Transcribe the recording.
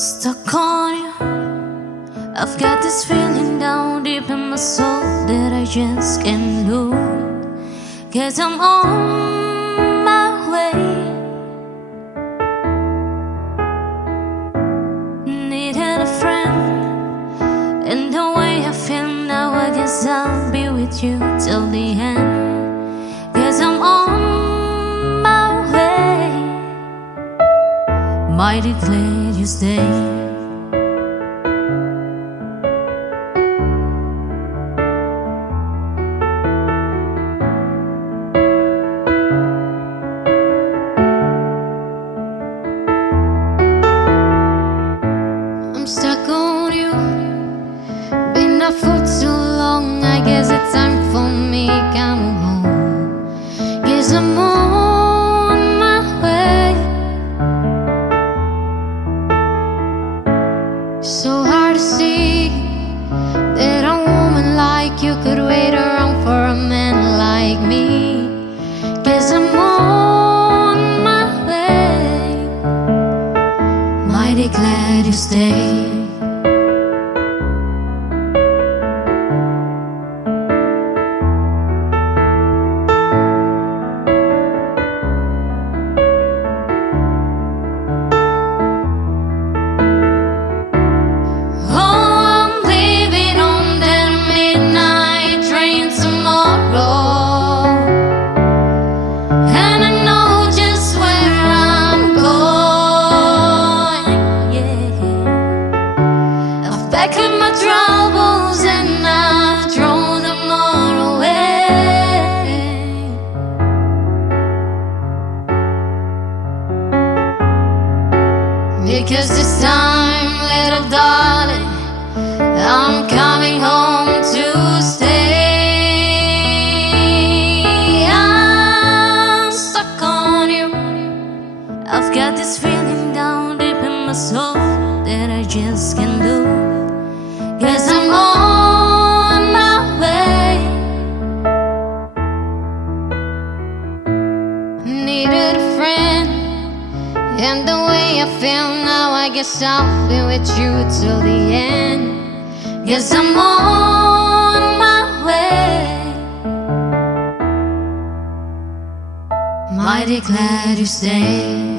Stuck on you, I've got this feeling down deep in my soul that I just can't do. 'Cause I'm on my way. Needed a friend, and the way I feel now, I guess I'll be with you till the end. 'Cause I'm on my way. Mighty glad you stay. Stuck on you, been up for too long. I guess it's time for me come home. Guess I'm on my way. So hard to see that a woman like you could wait around for a man like me. Guess I'm on my way. Mighty glad you stayed. Back with my troubles and I've thrown them all away. Because this time, little darling, I'm coming home to stay. I'm stuck on you. I've got this feeling down deep in my soul that I just can't do. 'Cause I'm on my way. Needed a friend, and the way I feel now, I guess I'll be with you till the end. 'Cause I'm on my way. Mighty glad you stayed.